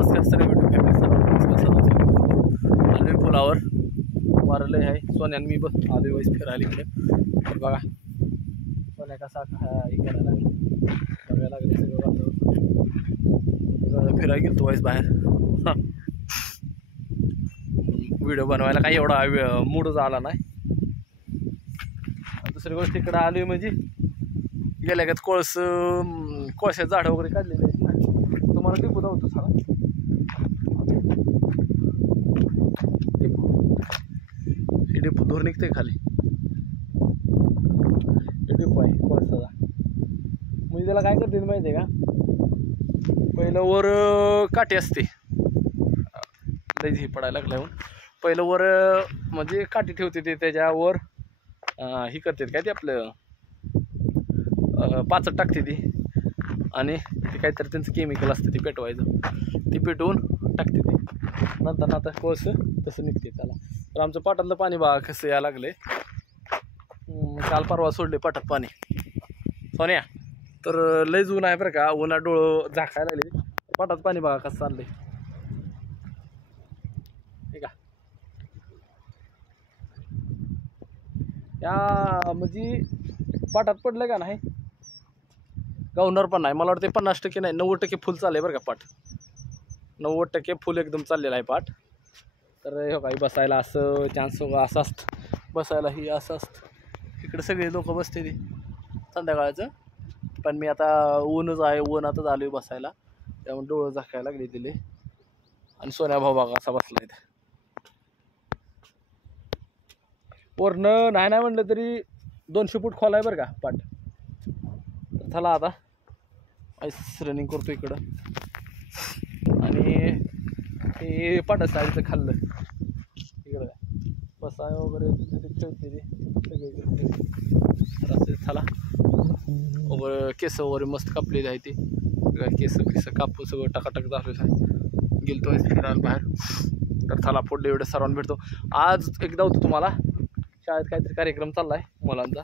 नमस्कार sir YouTube family सर्वांना आलोय पुलावर वारलंय आहे सोन्यान मी बस आलोय वैस फिरायला इकडे बघा सोन्या कसा हे करायला लागला बघायला लागले सगळं वातावरण फिरायला गेलो वैस बाहेर व्हिडिओ बनवायला काही एवढा मूडच आला नाही दुसरी गोष्ट इकडे आलोय म्हणजे गेल्या का कोळशात झाडं वगैरे काढलेली आहेत ना तुम्हाला टिपू धावतो सारा हे डिपो दूर निघते खाली हे डिपो आहे कोळसाचा म्हणजे त्याला काय करते माहिती आहे का पहिलं वर काठी असते लई पडायला लागल्यावर पहिलं वर म्हणजे काठी ठेवते ते त्याच्यावर ही करते काय ते आपलं पाचट टाकते ती आणि ते काहीतरी त्यांचं केमिकल असतं ते पेटवायचं ती पेटवून टाकते ती नंतर आता कोळसं तसं निघते त्याला तर आमचं पाटातलं पाणी बघा कसं यायला लागले काल परवा सोडले पाटात पाणी सोन्या तर लय ऊन आहे बरं का उन्हा डोळं झाकायला लागले पाटात पाणी बघा कसं चाललंय ठीक आहे या म्हणजे पाटात पडलं का नाही गावणार पण नाही मला वाटतं 50% नाही 90% फुल चाललंय बरं का पाट 90% फुल एकदम चाललेलं आहे पाट तर हे काही बसायला असं चान्स असं असतं बसायलाही असं असतं इकडे सगळे लोक बसते ती संध्याकाळचं पण मी आता ऊनच आहे ऊन आता झालो आहे बसायला त्यामुळे डोळं झाकायला लागले तिले आणि सोन्या भाऊ बघा असा बसला इथे वरनं नाही म्हणलं तरी 200 फूट खोल आहे बरं का पाट तर चला आता आईस रनिंग करतो इकडं आणि हे पाटाचं आईचं खाल्लं इकडं बसाय वगैरे ठेवते ते सगळे तर असे चला वगैरे केस वगैरे मस्त कापलेले आहे ते केस कापून सगळं टाकाटाक झालेलं आहे गेलतो फिरायला बाहेर तर चला पुढले एवढे सर्वांना भेटतो आज एकदा होतो तुम्हाला शाळेत काहीतरी कार्यक्रम चालला आहे मुलांचा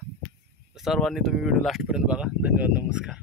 सर्वांनी तुम्ही व्हिडिओ लास्टपर्यंत बघा धन्यवाद नमस्कार.